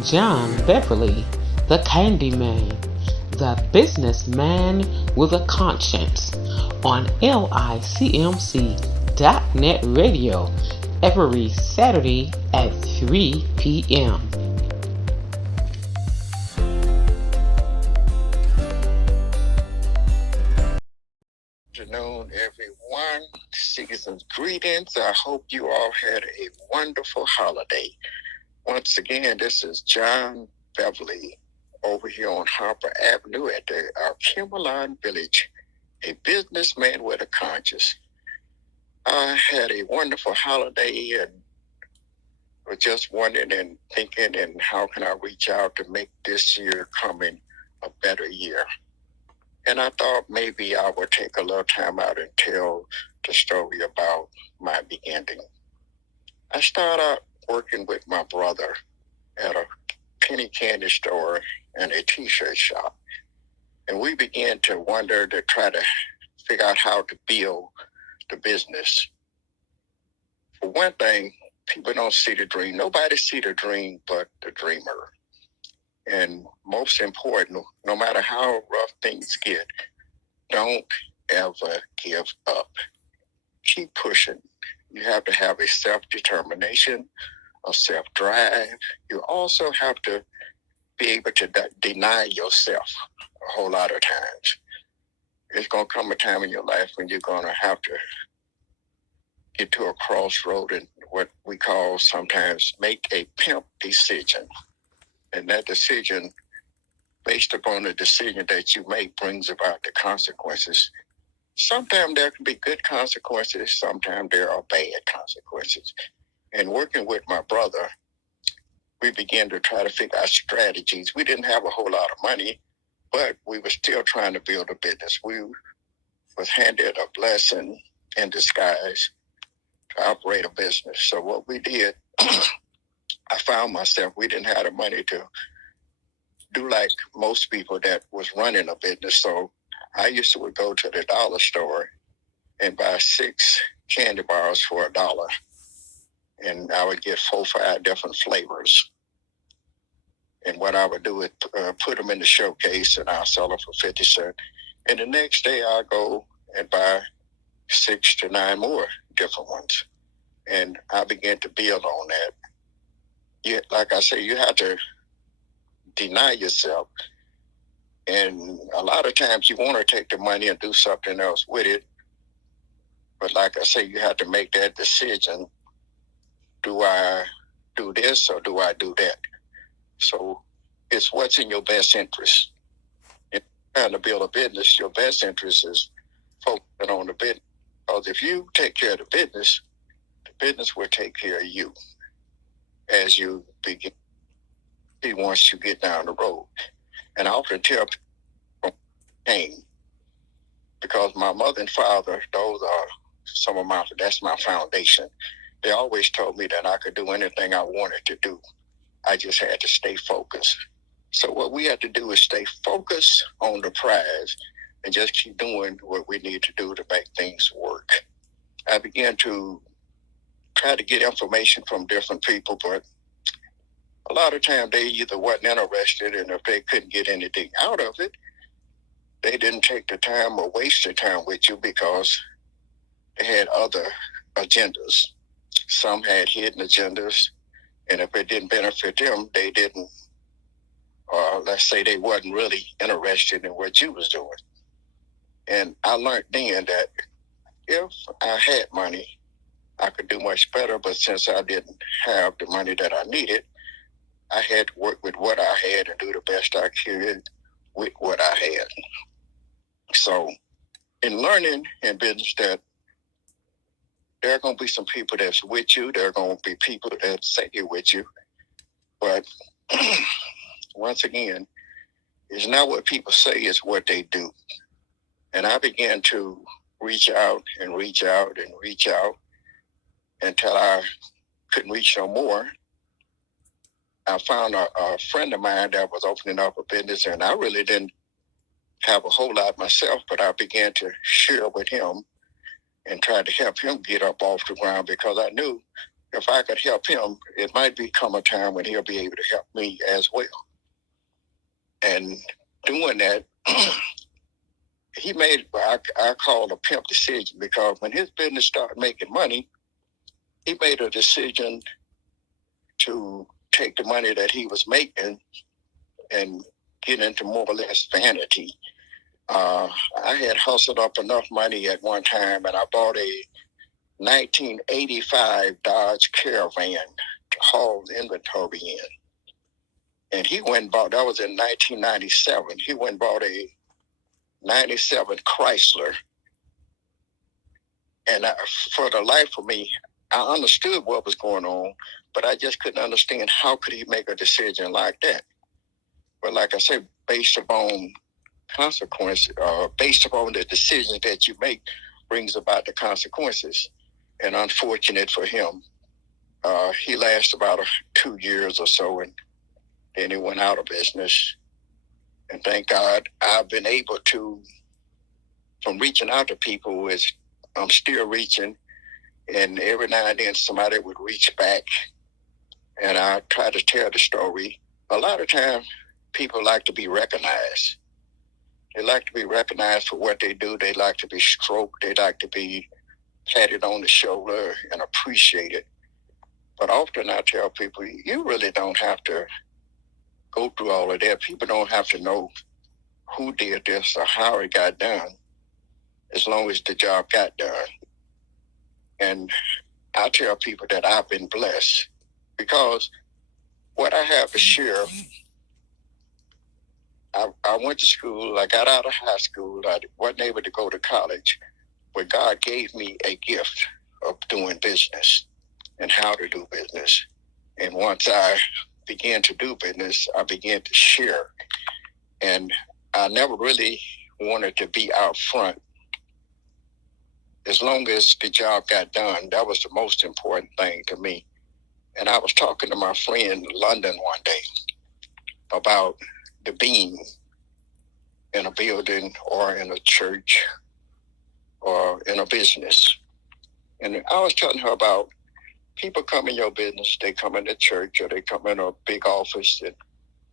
John Beverly, the Candyman, the businessman with a conscience, on LICMC.net radio every Saturday at 3 p.m. Afternoon, everyone. Season's greetings. I hope you all had a wonderful holiday. Once again, this is John Beverly over here on Harper Avenue at the Kimberline Village, a businessman with a conscience. I had a wonderful holiday and was just wondering and thinking, and how can I reach out to make this year coming a better year? And I thought maybe I would take a little time out and tell the story about my beginning. I started out working with my brother at a penny candy store and a t-shirt shop. And we began to wonder to try to figure out how to build the business. For one thing, people don't see the dream. Nobody see the dream but the dreamer. And most important, no matter how rough things get, don't ever give up. Keep pushing. You have to have a self-determination, a self-drive. You also have to be able to deny yourself a whole lot of times. It's going to come a time in your life when you're going to have to get to a crossroad and what we call sometimes make a pimp decision. And that decision, based upon the decision that you make, brings about the consequences. Sometimes there can be good consequences. Sometimes there are bad consequences. And working with my brother, we began to try to figure out strategies. We didn't have a whole lot of money, but we were still trying to build a business. We was handed a blessing in disguise to operate a business. So what we did, I found myself, we didn't have the money to do like most people that was running a business. So I used to go to the dollar store and buy 6 candy bars for $1. And I would get 4 or 5 different flavors. And what I would do is put them in the showcase and I'll sell them for 50 cents. And the next day I'll go and buy 6 to 9 more different ones. And I began to build on that. Like I say, you have to deny yourself. And a lot of times you want to take the money and do something else with it. But like I say, you have to make that decision. Do I do this or do I do that? So it's what's in your best interest. In trying to build a business, your best interest is focusing on the business. Because if you take care of the business will take care of you as you begin, once you get down the road. And I often tell people pain, because my mother and father, those are that's my foundation. They always told me that I could do anything I wanted to do. I just had to stay focused. So what we had to do is stay focused on the prize and just keep doing what we need to do to make things work. I began to try to get information from different people, but a lot of times they either wasn't interested, and if they couldn't get anything out of it, they didn't take the time or waste the time with you because they had other agendas. Some had hidden agendas, and if it didn't benefit them, they didn't, or let's say they wasn't really interested in what you was doing. And I learned then that if I had money, I could do much better, but since I didn't have the money that I needed, I had to work with what I had and do the best I could with what I had. So in learning in business that there are going to be some people that's with you, there are going to be people that say they're with you, but once again, it's not what people say, it's what they do. And I began to reach out and reach out and reach out until I couldn't reach no more. I found a friend of mine that was opening up a business, and I really didn't have a whole lot myself, but I began to share with him and tried to help him get up off the ground, because I knew if I could help him, it might become a time when he'll be able to help me as well. And doing that, he made, I call a pimp decision, because when his business started making money, he made a decision to take the money that he was making and get into more or less vanity. I had hustled up enough money at one time, and I bought a 1985 Dodge Caravan to haul inventory in. And he went and bought, that was in 1997, he went and bought a 97 Chrysler. And for the life of me, I understood what was going on, but I just couldn't understand how could he make a decision like that. But like I said, based upon consequences, based upon the decisions that you make, brings about the consequences. And unfortunate for him, he lasted about 2 years or so, and then he went out of business. And thank God I've been able to, from reaching out to people, I'm still reaching, and every now and then somebody would reach back, and I try to tell the story. A lot of times, people like to be recognized. They like to be recognized for what they do. They like to be stroked. They like to be patted on the shoulder and appreciated. But often I tell people, you really don't have to go through all of that. People don't have to know who did this or how it got done, as long as the job got done. And I tell people that I've been blessed, because what I have to share, I went to school, I got out of high school, I wasn't able to go to college, but God gave me a gift of doing business and how to do business. And once I began to do business, I began to share. And I never really wanted to be out front. As long as the job got done, that was the most important thing to me. And I was talking to my friend in London one day about the beam in a building or in a church or in a business. And I was telling her about people come in your business, they come in the church or they come in a big office, and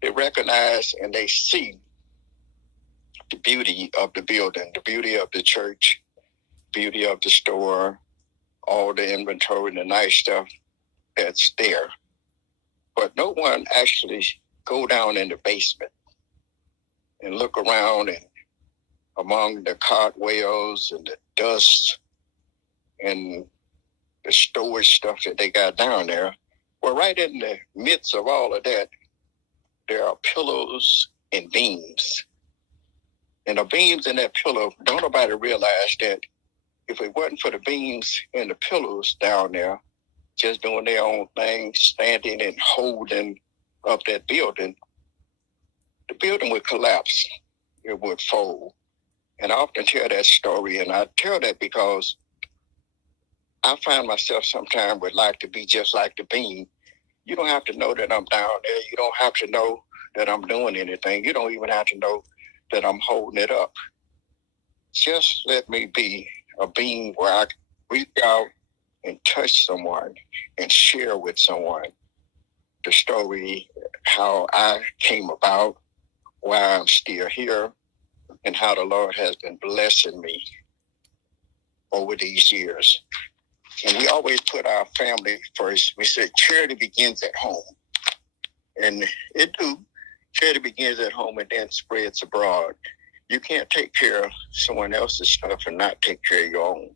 they recognize and they see the beauty of the building, the beauty of the church, beauty of the store, all the inventory and the nice stuff that's there. But no one actually go down in the basement and look around and among the cartwheels and the dust and the storage stuff that they got down there. Well, right in the midst of all of that, there are pillows and beams. And the beams in that pillow, don't nobody realize that if it wasn't for the beams and the pillows down there, just doing their own thing, standing and holding up that building, the building would collapse. It would fold. And I often tell that story, and I tell that because I find myself sometimes would like to be just like the beam. You don't have to know that I'm down there. You don't have to know that I'm doing anything. You don't even have to know that I'm holding it up. Just let me be a being where I can reach out and touch someone and share with someone the story, how I came about, why I'm still here, and how the Lord has been blessing me over these years. And we always put our family first. We said charity begins at home. And it do. Charity begins at home and then spreads abroad. You can't take care of someone else's stuff and not take care of your own.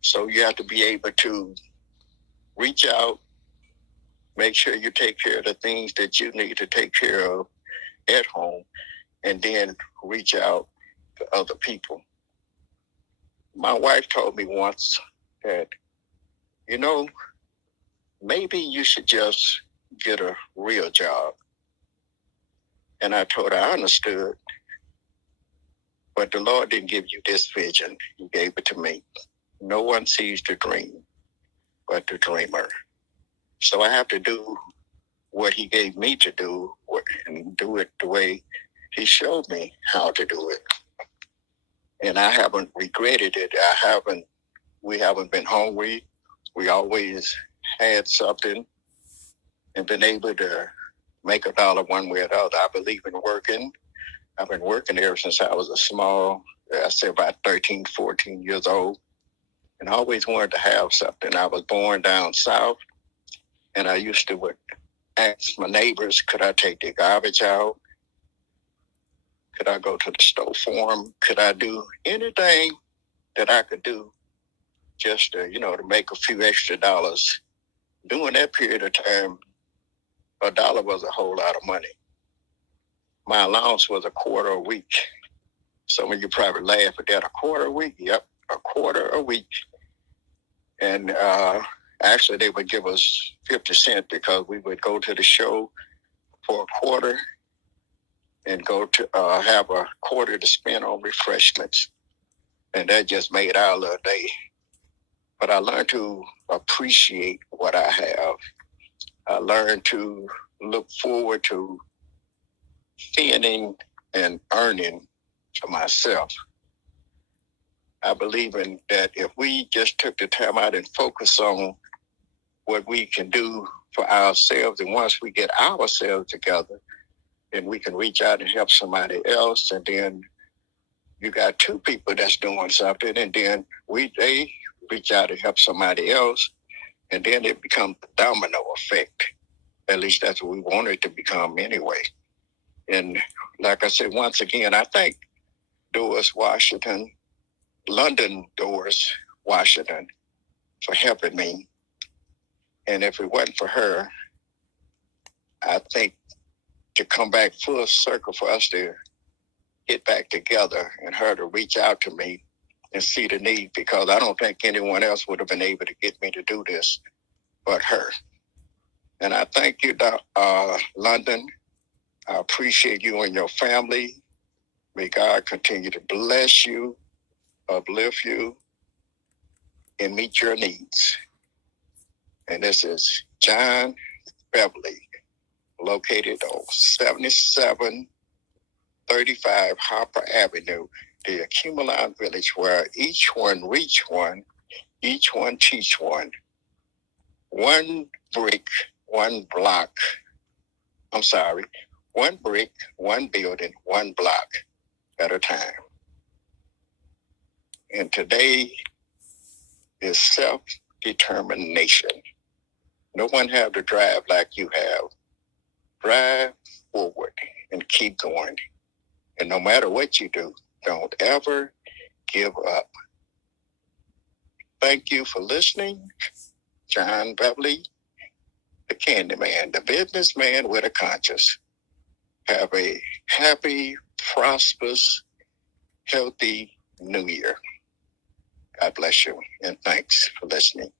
So you have to be able to reach out, make sure you take care of the things that you need to take care of at home, and then reach out to other people. My wife told me once that, maybe you should just get a real job. And I told her I understood, but the Lord didn't give you this vision. He gave it to me. No one sees the dream but the dreamer. So I have to do what he gave me to do and do it the way he showed me how to do it. And I haven't regretted it. We haven't been hungry. We always had something and been able to make a dollar one way or the other. I believe in working. I've been working ever since I was I say about 13, 14 years old, and I always wanted to have something. I was born down south, and I used to ask my neighbors, could I take the garbage out? Could I go to the store for them? Could I do anything that I could do just to, to make a few extra dollars? During that period of time, $1 was a whole lot of money. My allowance was a quarter a week. Some of you probably laugh at that. A quarter a week? Yep, a quarter a week. And actually, they would give us 50 cents because we would go to the show for a quarter and go to have a quarter to spend on refreshments. And that just made our little day. But I learned to appreciate what I have. I learned to look forward to spending and earning for myself. I believe in that if we just took the time out and focus on what we can do for ourselves, and once we get ourselves together, then we can reach out and help somebody else, and then you got two people that's doing something, and then they reach out and help somebody else, and then it becomes the domino effect. At least that's what we want it to become anyway. And like I said, once again, I thank London Doris Washington, for helping me. And if it wasn't for her, I think to come back full circle for us to get back together and her to reach out to me and see the need, because I don't think anyone else would have been able to get me to do this but her. And I thank you, London. I appreciate you and your family. May God continue to bless you, uplift you, and meet your needs. And this is John Beverly, located on 7735 Harper Avenue, the Accumulon Village, where each one reach one, each one teach one. One brick, one block. One brick, one building, one block at a time. And today is self-determination. No one have to drive like you have. Drive forward and keep going. And no matter what you do, don't ever give up. Thank you for listening. John Beverly, the Candyman, the businessman with a conscience. Have a happy, prosperous, healthy New Year. God bless you, and thanks for listening.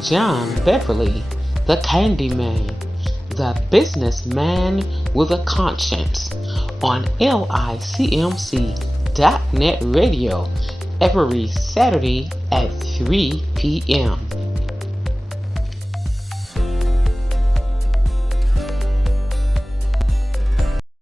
John Beverly, the Candyman, the businessman with a conscience, on LICMC.net radio every Saturday at 3 p.m.